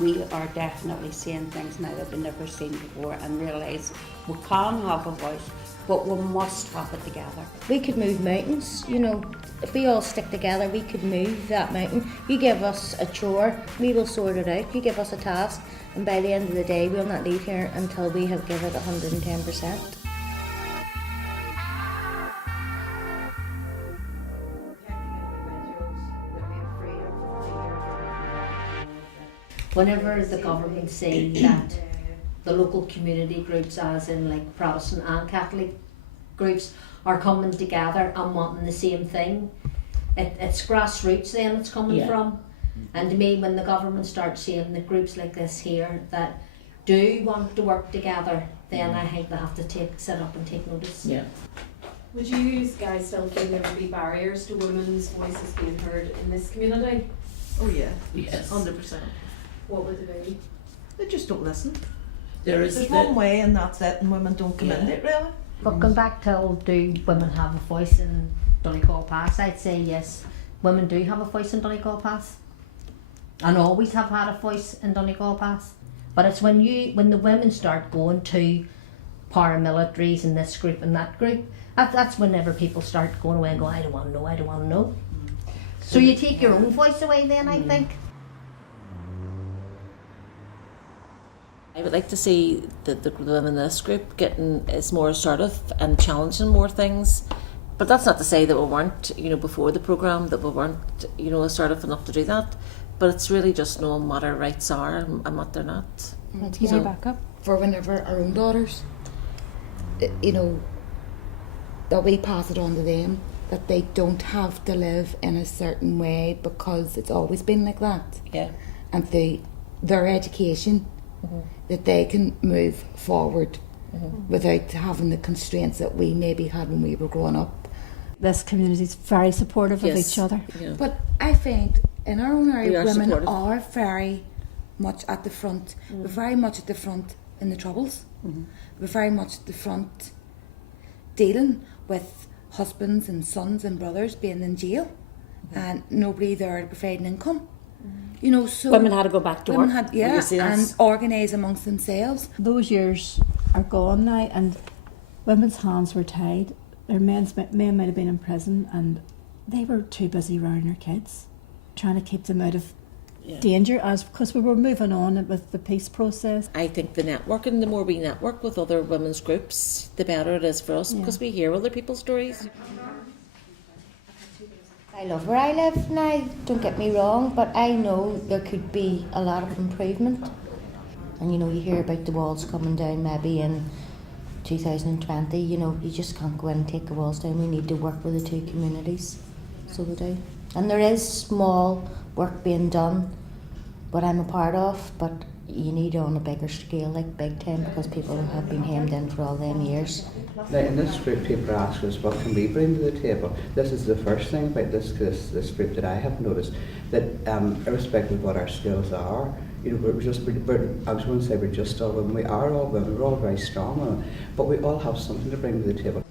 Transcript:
we are definitely seeing things now that we've never seen before and realise we can have a voice, but we must have it together. We could move mountains, you know, if we all stick together we could move that mountain. You give us a chore, we will sort it out. You give us a task and by the end of the day we'll not leave here until we have given it 110%. Whenever the government say that the local community groups, as in like Protestant and Catholic groups, are coming together and wanting the same thing, it's grassroots then it's coming from. And to me, when the government starts saying that groups like this here that do want to work together, then I think they have to sit up and take notice. Yeah. Would you guys still think there would be barriers to women's voices being heard in this community? Oh yeah, Yes. 100%. What would it be? They just don't listen. There's one way and that's it, and women don't come in it really. But going back to do women have a voice in Donegal Pass, I'd say yes, women do have a voice in Donegal Pass and always have had a voice in Donegal Pass. But it's when the women start going to paramilitaries and this group and that group, that's whenever people start going away and going, I don't want to know. So you take your own voice away then, I think. I would like to see the women in this group getting is more assertive and challenging more things. But that's not to say that we weren't, before the programme, that we weren't, assertive enough to do that. But it's really just knowing what our rights are and what they're not. Let's give you back up. For whenever our own daughters, that we pass it on to them, that they don't have to live in a certain way because it's always been like that. Yeah. And their education, that they can move forward without having the constraints that we maybe had when we were growing up. This community is very supportive of each other. Yeah. But I find in our own area, women supportive. are very much at the front. We're very much at the front in the troubles. We're very much at the front dealing with husbands and sons and brothers being in jail and nobody there to provide an income. So Women had to go back to work. And organise amongst themselves. Those years are gone now, and women's hands were tied. Their men might have been in prison, and they were too busy around their kids, trying to keep them out of danger, because we were moving on with the peace process. I think the more we network with other women's groups, the better it is for us, because we hear other people's stories. I love where I live now, don't get me wrong, but I know there could be a lot of improvement. And you hear about the walls coming down maybe in 2020, you just can't go in and take the walls down. We need to work with the two communities, so we do. And there is small work being done, what I'm a part of, but you need on a bigger scale, like big time, because people have been hemmed in for all them years. Now, in this group, people ask us, what can we bring to the table? This is the first thing about this group that I have noticed, that irrespective of what our skills are, I was going to say we're just all women. We are all women. We're all very strong, but we all have something to bring to the table.